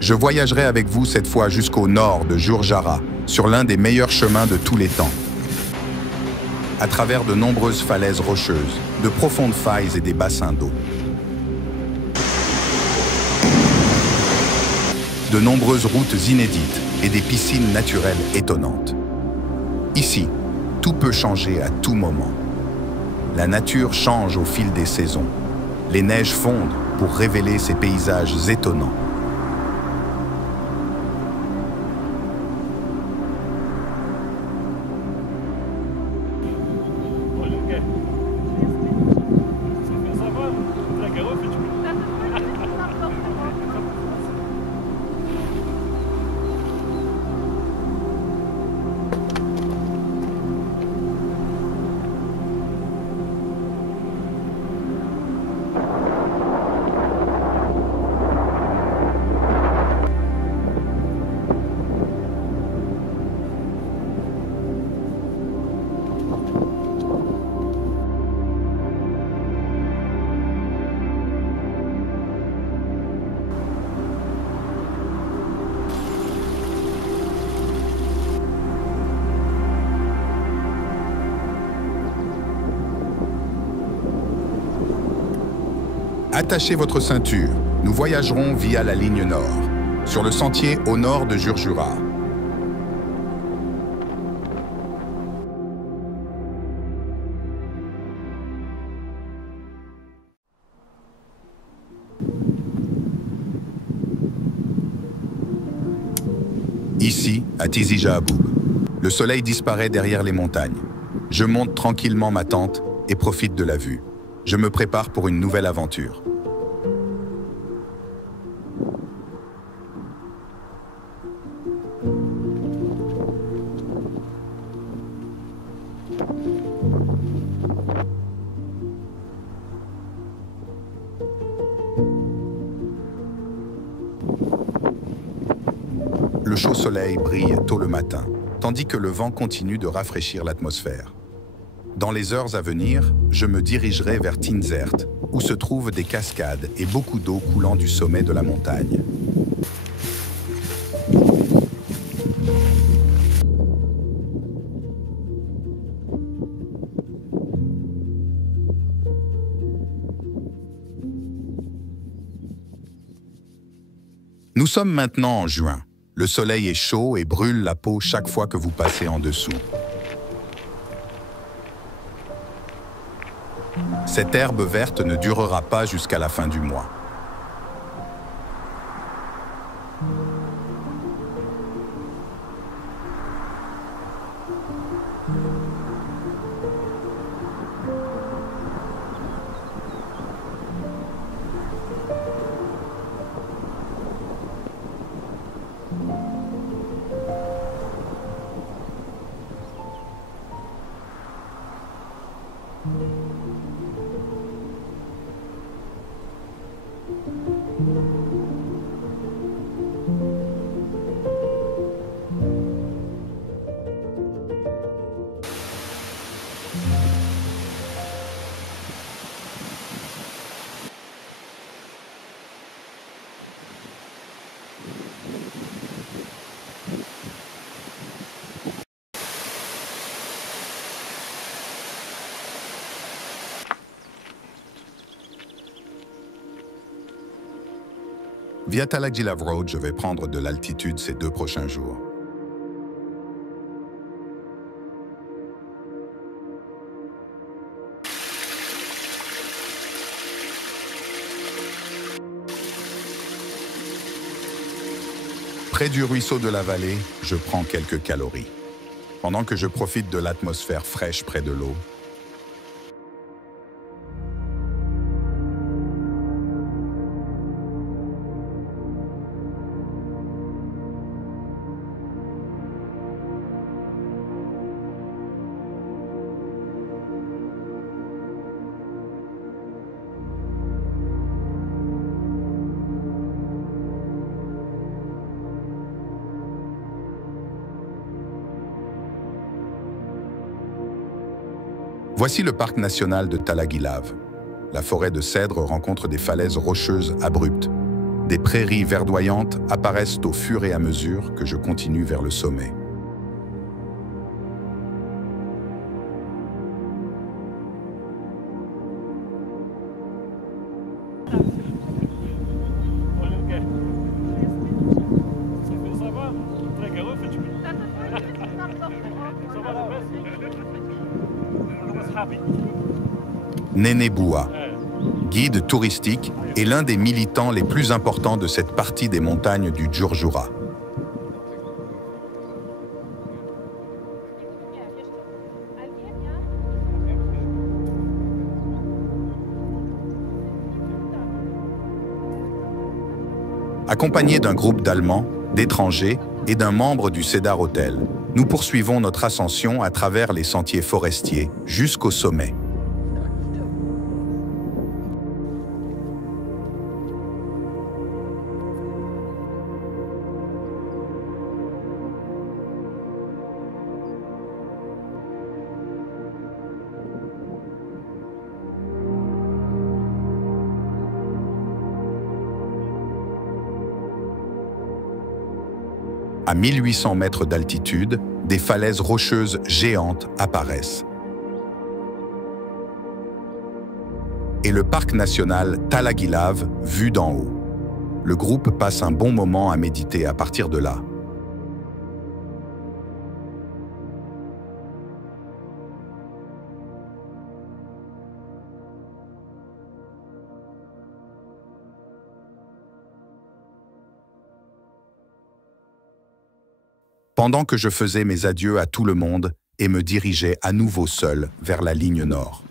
Je voyagerai avec vous cette fois jusqu'au nord de Jurjara, sur l'un des meilleurs chemins de tous les temps. À travers de nombreuses falaises rocheuses, de profondes failles et des bassins d'eau. De nombreuses routes inédites et des piscines naturelles étonnantes. Ici, tout peut changer à tout moment. La nature change au fil des saisons. Les neiges fondent pour révéler ces paysages étonnants. Attachez votre ceinture, nous voyagerons via la ligne nord, sur le sentier au nord de Jurjara. Ici, à Tizi Jahaboub, le soleil disparaît derrière les montagnes. Je monte tranquillement ma tente et profite de la vue. Je me prépare pour une nouvelle aventure. Le chaud soleil brille tôt le matin, tandis que le vent continue de rafraîchir l'atmosphère. Dans les heures à venir, je me dirigerai vers Tinzert, où se trouvent des cascades et beaucoup d'eau coulant du sommet de la montagne. Nous sommes maintenant en juin. Le soleil est chaud et brûle la peau chaque fois que vous passez en dessous. Cette herbe verte ne durera pas jusqu'à la fin du mois. Via Talagjilav Road, je vais prendre de l'altitude ces 2 prochains jours. Près du ruisseau de la vallée, je prends quelques calories. Pendant que je profite de l'atmosphère fraîche près de l'eau, voici le parc national de Talagjilav. La forêt de cèdres rencontre des falaises rocheuses abruptes, Des prairies verdoyantes apparaissent au fur et à mesure que je continue vers le sommet. Néné Boua, guide touristique et l'un des militants les plus importants de cette partie des montagnes du Djurdjura. Accompagné d'un groupe d'Allemands, d'étrangers et d'un membre du Cedar Hotel, nous poursuivons notre ascension à travers les sentiers forestiers jusqu'au sommet. À 1800 mètres d'altitude, des falaises rocheuses géantes apparaissent. Et le parc national Talagilav vu d'en haut. Le groupe passe un bon moment à méditer à partir de là. Pendant que je faisais mes adieux à tout le monde et me dirigeais à nouveau seul vers la ligne nord.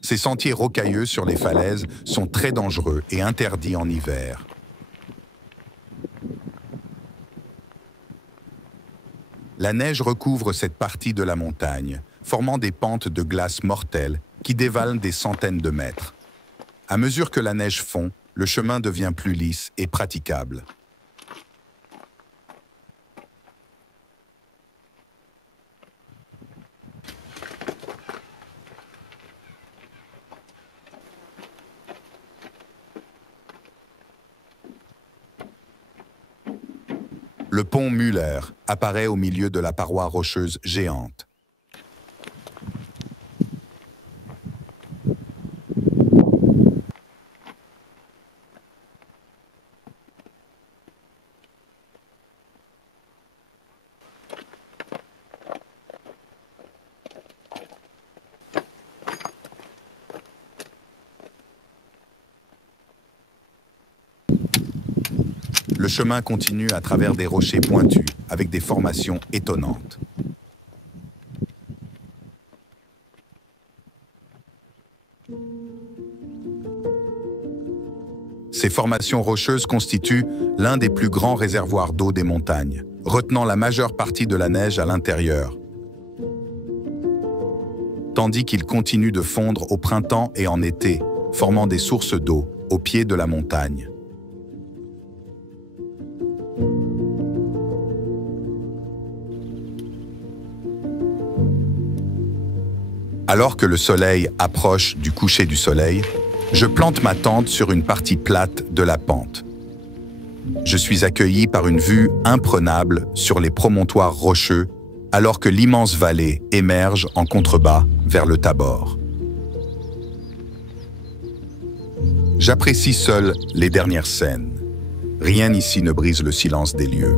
Ces sentiers rocailleux sur les falaises sont très dangereux et interdits en hiver. La neige recouvre cette partie de la montagne, formant des pentes de glace mortelles qui dévalent des centaines de mètres. À mesure que la neige fond, le chemin devient plus lisse et praticable. Le pont Müller apparaît au milieu de la paroi rocheuse géante. Le chemin continue à travers des rochers pointus, avec des formations étonnantes. Ces formations rocheuses constituent l'un des plus grands réservoirs d'eau des montagnes, retenant la majeure partie de la neige à l'intérieur, tandis qu'ils continuent de fondre au printemps et en été, formant des sources d'eau au pied de la montagne. Alors que le soleil approche du coucher du soleil, je plante ma tente sur une partie plate de la pente. Je suis accueilli par une vue imprenable sur les promontoires rocheux, alors que l'immense vallée émerge en contrebas vers le Tabor. J'apprécie seul les dernières scènes. Rien ici ne brise le silence des lieux.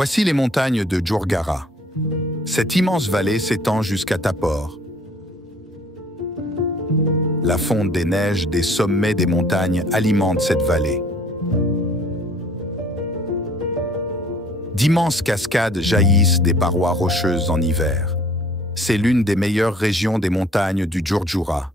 Voici les montagnes de Djurgara. Cette immense vallée s'étend jusqu'à Tapor. La fonte des neiges des sommets des montagnes alimente cette vallée. D'immenses cascades jaillissent des parois rocheuses en hiver. C'est l'une des meilleures régions des montagnes du Djurdjura.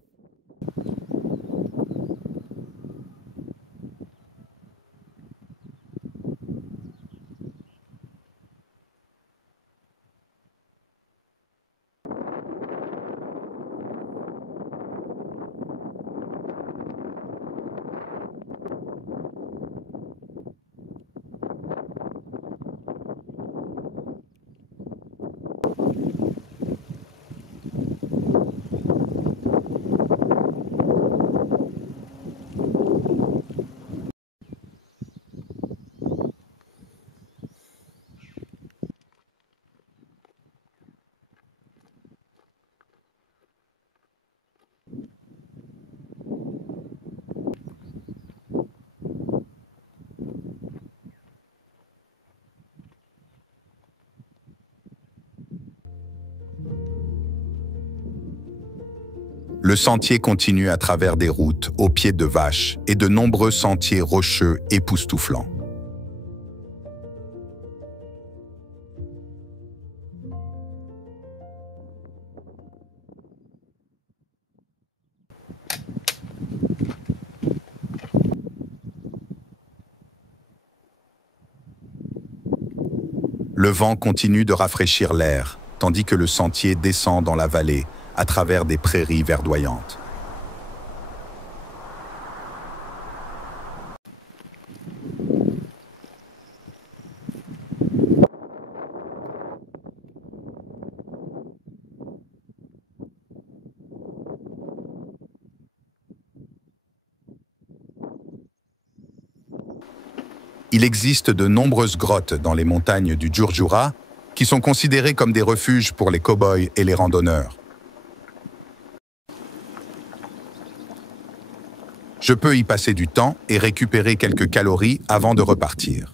Le sentier continue à travers des routes aux pieds de vaches et de nombreux sentiers rocheux époustouflants. Le vent continue de rafraîchir l'air, tandis que le sentier descend dans la vallée à travers des prairies verdoyantes. Il existe de nombreuses grottes dans les montagnes du Djurdjura qui sont considérées comme des refuges pour les cow-boys et les randonneurs. Je peux y passer du temps et récupérer quelques calories avant de repartir.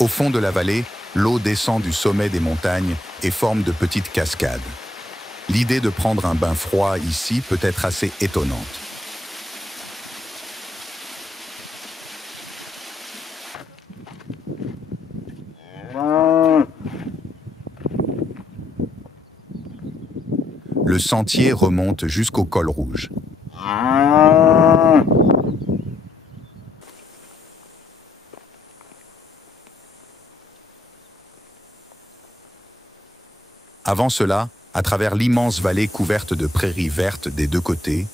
Au fond de la vallée, l'eau descend du sommet des montagnes et forme de petites cascades. L'idée de prendre un bain froid ici peut être assez étonnante. Le sentier remonte jusqu'au col rouge. Avant cela, à travers l'immense vallée couverte de prairies vertes des deux côtés,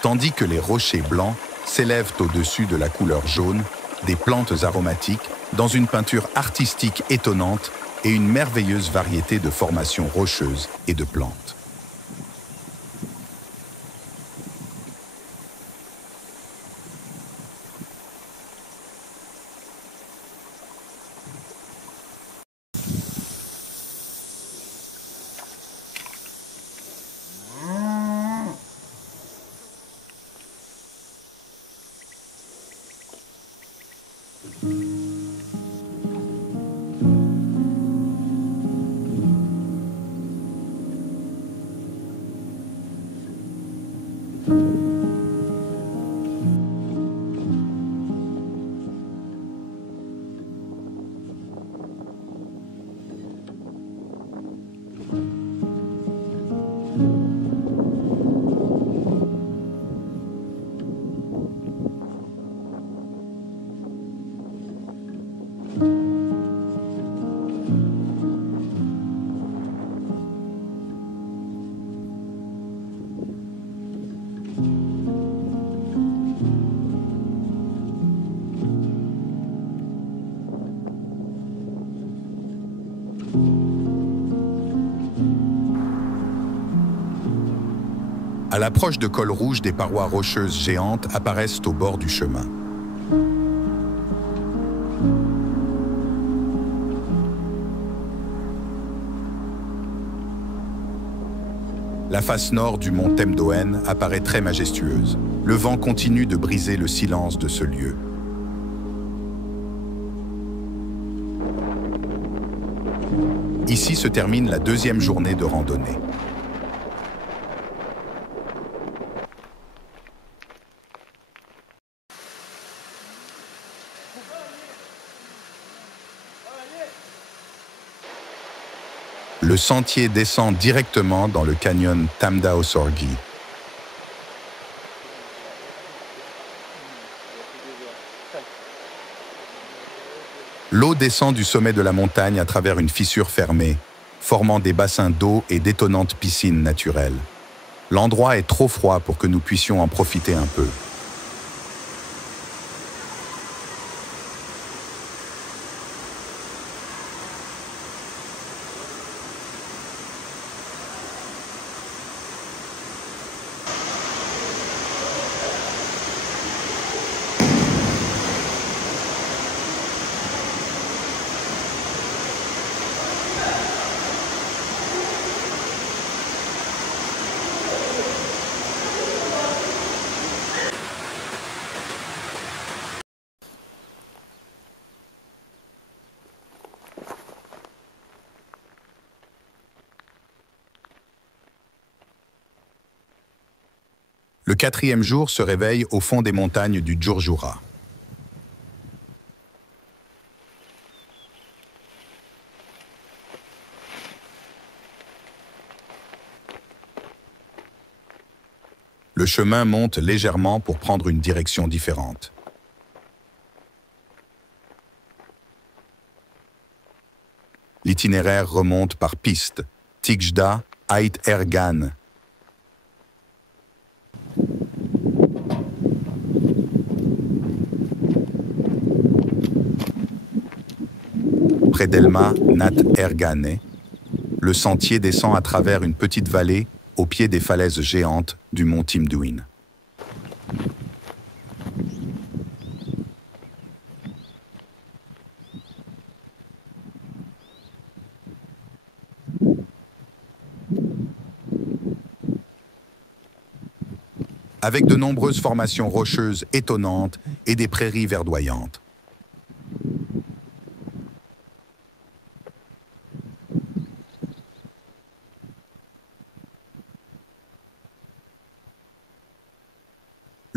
tandis que les rochers blancs s'élèvent au-dessus de la couleur jaune, des plantes aromatiques, dans une peinture artistique étonnante et une merveilleuse variété de formations rocheuses et de plantes. À l'approche de cols rouges, des parois rocheuses géantes apparaissent au bord du chemin. La face nord du mont Temdoen apparaît très majestueuse. Le vent continue de briser le silence de ce lieu. Ici se termine la deuxième journée de randonnée. Le sentier descend directement dans le canyon Tamdao-Sorgi. L'eau descend du sommet de la montagne à travers une fissure fermée, formant des bassins d'eau et d'étonnantes piscines naturelles. L'endroit est trop froid pour que nous puissions en profiter un peu. Le quatrième jour se réveille au fond des montagnes du Djurdjura. Le chemin monte légèrement pour prendre une direction différente. L'itinéraire remonte par piste, Tigjda, Ait Ergan. Près d'Elma, Nat Ergane, le sentier descend à travers une petite vallée au pied des falaises géantes du mont Timduin. Avec de nombreuses formations rocheuses étonnantes et des prairies verdoyantes.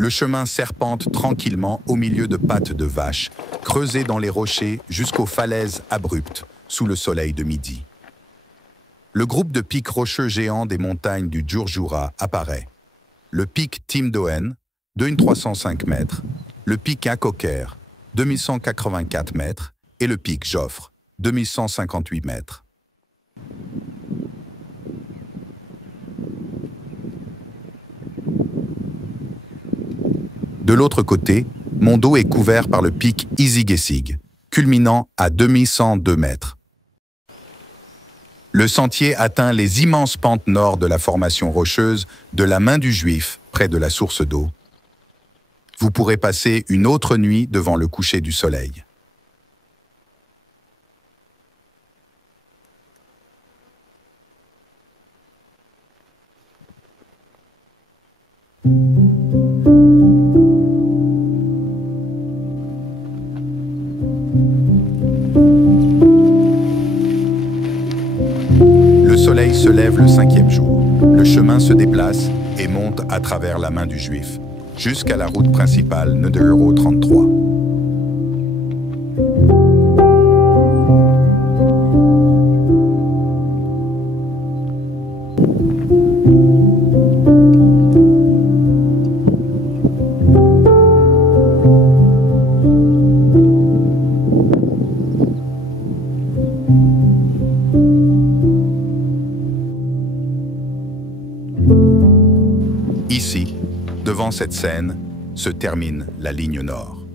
Le chemin serpente tranquillement au milieu de pattes de vache, creusées dans les rochers jusqu'aux falaises abruptes, sous le soleil de midi. Le groupe de pics rocheux géants des montagnes du Djurdjura apparaît. Le pic Timdoen, 2305 mètres, le pic Akoker, 2184 mètres, et le pic Joffre, 2158 mètres. De l'autre côté, mon dos est couvert par le pic Izigesig, culminant à 2102 mètres. Le sentier atteint les immenses pentes nord de la formation rocheuse de la Main du Juif, près de la source d'eau. Vous pourrez passer une autre nuit devant le coucher du soleil. Le soleil se lève le cinquième jour. Le chemin se déplace et monte à travers la Main du Juif, jusqu'à la route principale Nedereuro 33. Ici, devant cette scène, se termine la ligne nord.